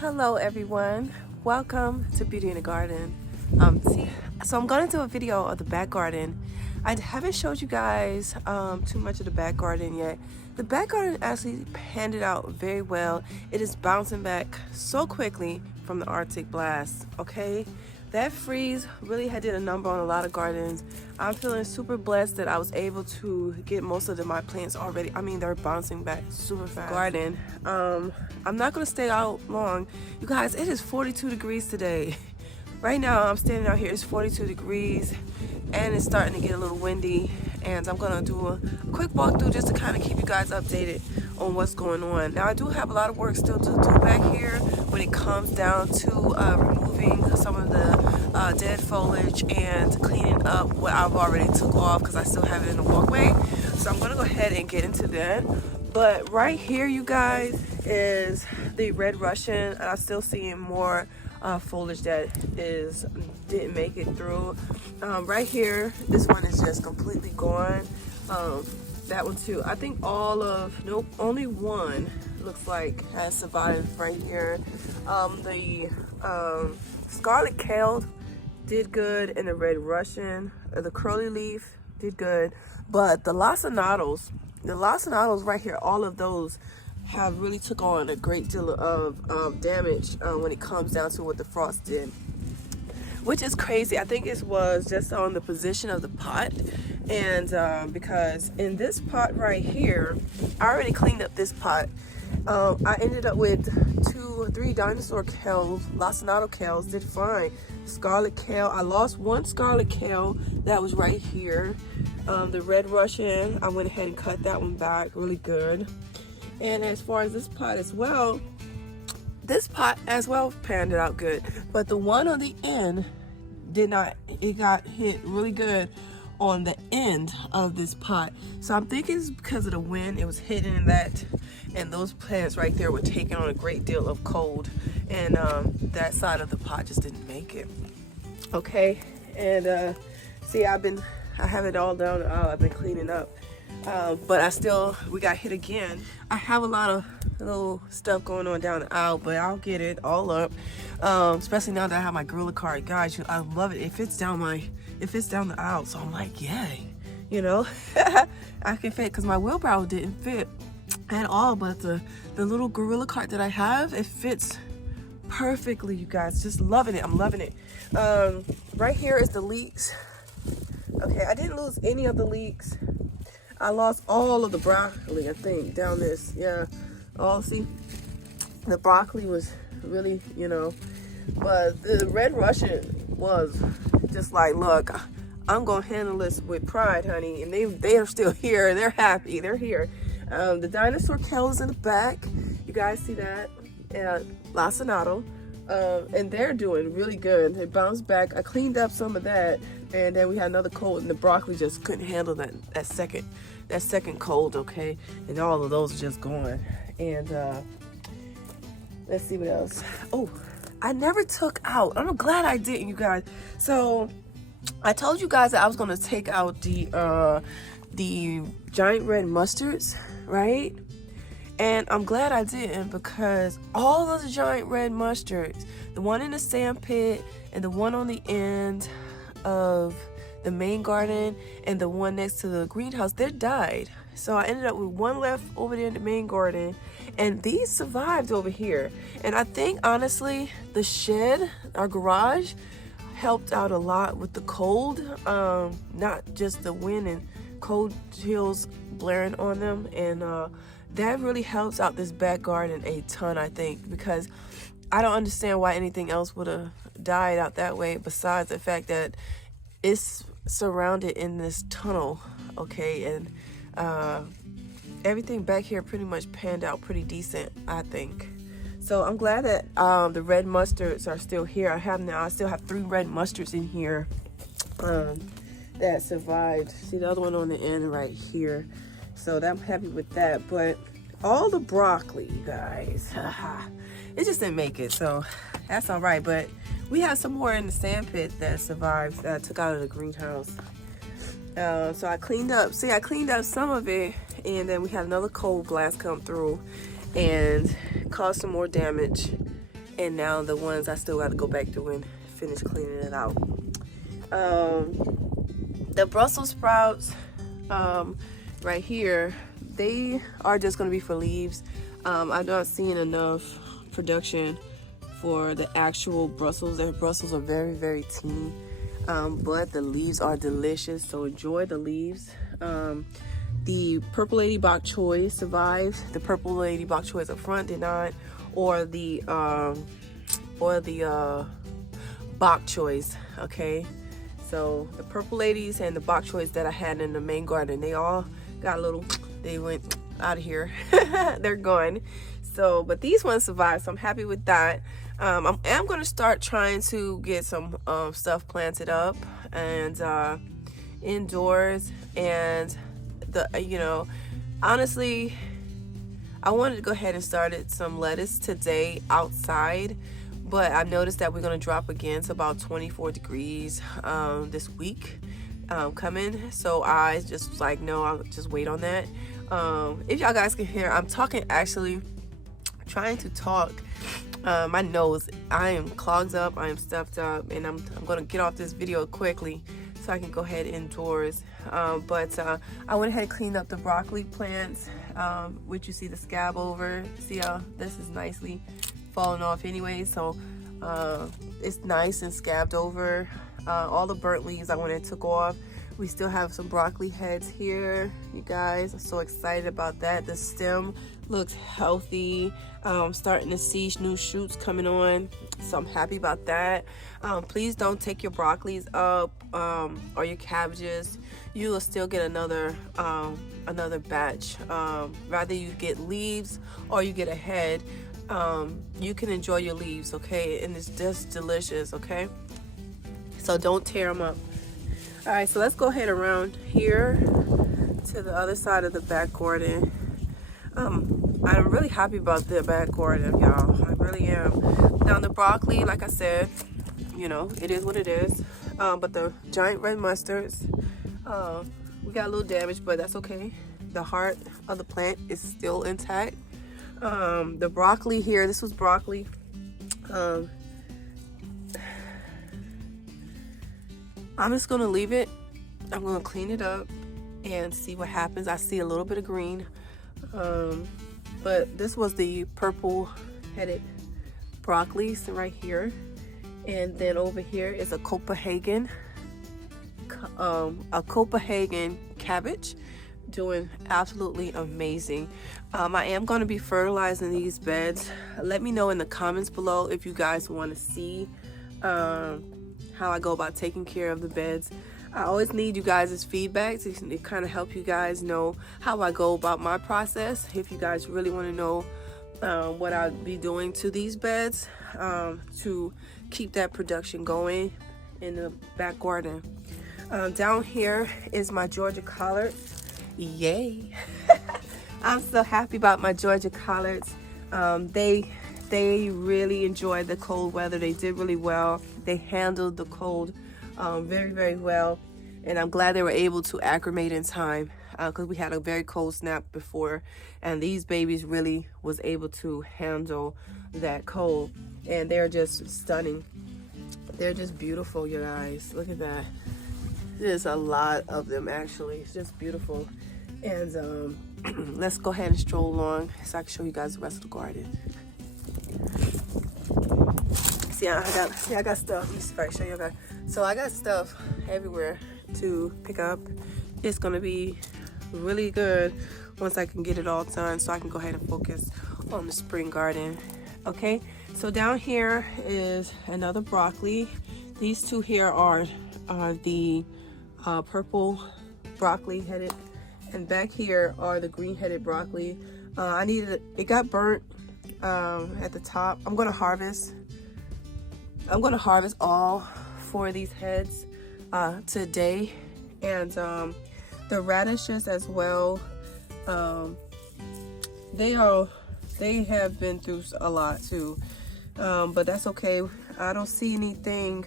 Hello everyone, welcome to Beauty in the Garden. So I'm going to do a video of the back garden. I haven't showed you guys too much of the back garden yet. The back garden actually panned out very well. It is bouncing back so quickly from the Arctic blast, okay? That freeze really did a number on a lot of gardens. I'm feeling super blessed that I was able to get most of my plants already. I mean, they're bouncing back super fast. Garden. I'm not gonna stay out long. You guys, it is 42 degrees today. Right now, I'm standing out here, it's 42 degrees and it's starting to get a little windy. And I'm gonna do a quick walkthrough just to kind of keep you guys updated on what's going on. Now, I do have a lot of work still to do back here when it comes down to removing some of the dead foliage and cleaning up what I've already took off because I still have it in the walkway. So I'm gonna go ahead and get into that. But right here, you guys, is the red Russian, and I'm still seeing more foliage that didn't make it through. Right here, this one is just completely gone. That one too. I think only one looks like has survived right here. The scarlet kale did good, and the red Russian, the curly leaf did good, but the lacinatos right here, all of those have really took on a great deal of damage when it comes down to what the frost did, which is crazy. I think it was just on the position of the pot, and because in this pot right here, I already cleaned up this pot. I ended up with 2 or 3 dinosaur kales. Lacinato kales did fine. Scarlet kale, I lost one scarlet kale that was right here. The red Russian, I went ahead and cut that one back really good. And as far as this pot as well panned out good. But the one on the end did not. It got hit really good on the end of this pot. So I'm thinking it's because of the wind. It was hitting that, and those plants right there were taking on a great deal of cold, and that side of the pot just didn't make it. Okay, and see, I have it all down the aisle. I've been cleaning up, but we got hit again. I have a lot of little stuff going on down the aisle, but I'll get it all up, especially now that I have my gorilla cart. Guys, I love it. It fits down the aisle, so I'm like, yay, you know. I can fit, because my wheelbarrow didn't fit at all, but the little gorilla cart that I have, it fits perfectly, you guys. Just loving it. I'm loving it. Right here is the leeks. Okay, I didn't lose any of the leeks. I lost all of the broccoli, I think, down this. Yeah. Oh, see, the broccoli was really, you know, but the red Russian was just like, look, I'm gonna handle this with pride, honey. And they are still here. They're happy. They're here. The dinosaur kale is in the back. You guys see that? Lacinato. And they're doing really good. They bounced back. I cleaned up some of that, and then we had another cold, and the broccoli just couldn't handle that second cold. Okay, and all of those are just gone. And let's see what else. Oh, I never took out. I'm glad I didn't, you guys. So I told you guys that I was gonna take out the giant red mustards, right? And I'm glad I didn't, because all of the giant red mustards, the one in the sand pit and the one on the end of the main garden and the one next to the greenhouse, they died. So I ended up with one left over there in the main garden, and these survived over here. And I think, honestly, the shed, our garage, helped out a lot with the cold, not just the wind and cold chills blaring on them, and that really helps out this back garden a ton, I think, because I don't understand why anything else would have died out that way, besides the fact that it's surrounded in this tunnel, okay? And everything back here pretty much panned out pretty decent, I think. So I'm glad that the red mustards are still here. I still have 3 red mustards in here that survived. See the other one on the end right here. So I'm happy with that. But all the broccoli, you guys, it just didn't make it. So that's all right. But we have some more in the sand pit that survived, that I took out of the greenhouse. So I cleaned up. See, I cleaned up some of it, and then we had another cold blast come through and caused some more damage. and now the ones I still got to go back through and finish cleaning it out. The Brussels sprouts right here, they are just going to be for leaves. I'm not seeing enough production for the actual Brussels. The Brussels are very, very teeny, but the leaves are delicious, so enjoy the leaves. The Purple Lady Bok Choy survived. The Purple Lady Bok Choys up front did not, or the Bok Choys. Okay, so the Purple Ladies and the Bok Choys that I had in the main garden, they all got a little, they went out of here. They're gone. So, but these ones survived, so I'm happy with that. I am going to start trying to get some stuff planted up and indoors, and honestly, I wanted to go ahead and start some lettuce today outside, but I noticed that we're going to drop again to about 24 degrees this week coming. So I just was like, no, I'll just wait on that. If y'all guys can hear, I'm talking, actually trying to talk. My nose, I am clogged up, I am stuffed up, and I'm going to get off this video quickly so I can go ahead indoors. But I went ahead and cleaned up the broccoli plants, which you see the scab over. See how this is nicely falling off anyway, so it's nice and scabbed over. All the burnt leaves I went and took off. We still have some broccoli heads here, you guys. I'm so excited about that. The stem looks healthy. Starting to see new shoots coming on, so I'm happy about that. Please don't take your broccolis up or your cabbages. You will still get another batch. Rather you get leaves or you get a head, you can enjoy your leaves, okay? And it's just delicious, okay? So don't tear them up. All right, so let's go ahead around here to the other side of the back garden. I'm really happy about the back garden, y'all. I really am. Now the broccoli, like I said, it is what it is. But the giant red mustards, we got a little damage, but that's okay. The heart of the plant is still intact. The broccoli here, this was broccoli. I'm just gonna leave it. I'm gonna clean it up and see what happens. I see a little bit of green. But this was the purple-headed broccoli right here, and then over here is a Copenhagen cabbage, doing absolutely amazing. I am going to be fertilizing these beds. Let me know in the comments below if you guys want to see how I go about taking care of the beds. I always need you guys' feedback to kind of help you guys know how I go about my process. If you guys really want to know what I'll be doing to these beds to keep that production going in the back garden. Down here is my Georgia collards. Yay! I'm so happy about my Georgia collards. They really enjoyed the cold weather. They did really well. They handled the cold very, very well, and I'm glad they were able to acclimate in time, because we had a very cold snap before, and these babies really was able to handle that cold, and they're just stunning. They're just beautiful, you guys. Look at that. There's a lot of them, actually. It's just beautiful. And let's go ahead and stroll along so I can show you guys the rest of the garden. See, I got stuff. Let me see if I can show you guys. So I got stuff everywhere to pick up. It's gonna be really good once I can get it all done, so I can go ahead and focus on the spring garden. Okay, so down here is another broccoli. These two here are the purple broccoli headed, and back here are the green headed broccoli. It got burnt at the top. I'm gonna harvest all 4 of these heads today, and the radishes as well. They have been through a lot too, but that's okay. I don't see anything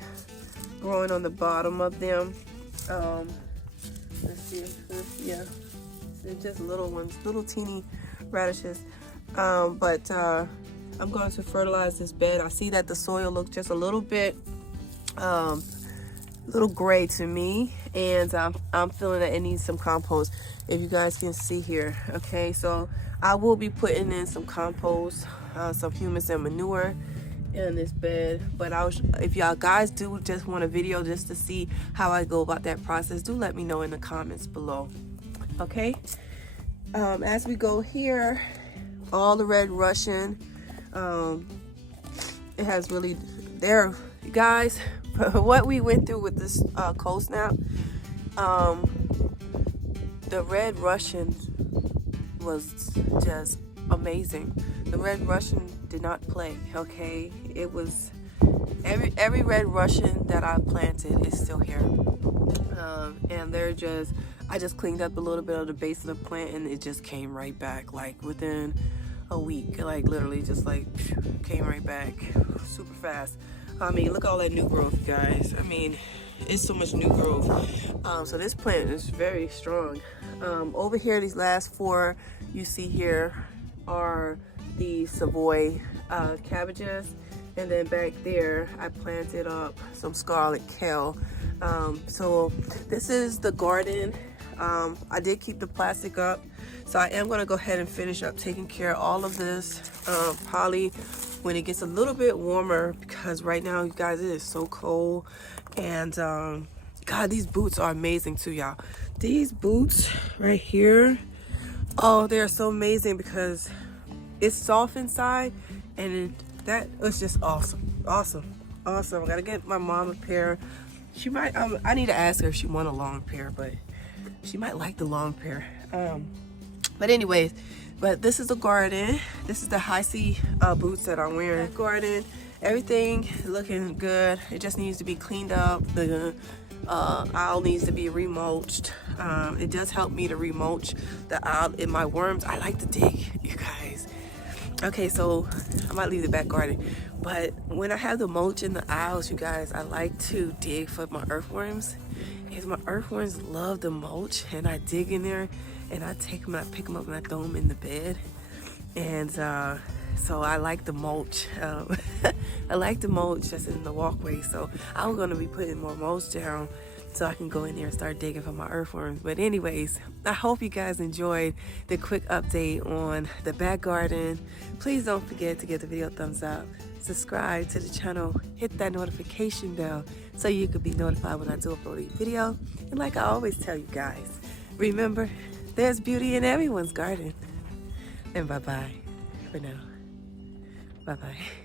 growing on the bottom of them. Let's see. Yeah, they're just little ones, little teeny radishes. But I'm going to fertilize this bed. I see that the soil looks just a little bit little gray to me, and I'm feeling that it needs some compost, if you guys can see here. Okay, so I will be putting in some compost, some humus and manure in this bed. But if y'all guys do just want a video just to see how I go about that process, do let me know in the comments below. Okay, as we go here, all the red Russian, it has really, there, you guys, what we went through with this cold snap, the red Russian was just amazing. The red Russian did not play. Okay, it was every red Russian that I planted is still here, and they're just, I just cleaned up a little bit of the base of the plant, and it just came right back, like within a week, like literally just like came right back super fast. I mean, look at all that new growth, you guys. I mean, it's so much new growth. So this plant is very strong. Over here, these last four you see here are the Savoy cabbages, and then back there I planted up some scarlet kale. So this is the garden. I did keep the plastic up, so I am going to go ahead and finish up taking care of all of this probably when it gets a little bit warmer, because right now, you guys, it is so cold. And God, these boots are amazing too, y'all. These boots right here, oh, they're so amazing because it's soft inside, and that was just awesome. I gotta get my mom a pair. She might, I need to ask her if she want a long pair, but she might like the long pair. But anyways, but this is the garden. This is the HISEA boots that I'm wearing. Garden, everything looking good. It just needs to be cleaned up. The aisle needs to be remulched. It does help me to remulch the aisle in my worms. I like to dig, you guys. Okay, so I might leave the back garden, but when I have the mulch in the aisles, you guys, I like to dig for my earthworms, because my earthworms love the mulch, and I dig in there and I take them and I pick them up and I throw them in the bed. And so I like the mulch. I like the mulch that's in the walkway, so I'm gonna be putting more mulch down so I can go in there and start digging for my earthworms. But anyways, I hope you guys enjoyed the quick update on the back garden. Please don't forget to give the video a thumbs up, subscribe to the channel, hit that notification bell so you can be notified when I do upload a video. And like I always tell you guys, remember, there's beauty in everyone's garden. And bye-bye for now. Bye-bye.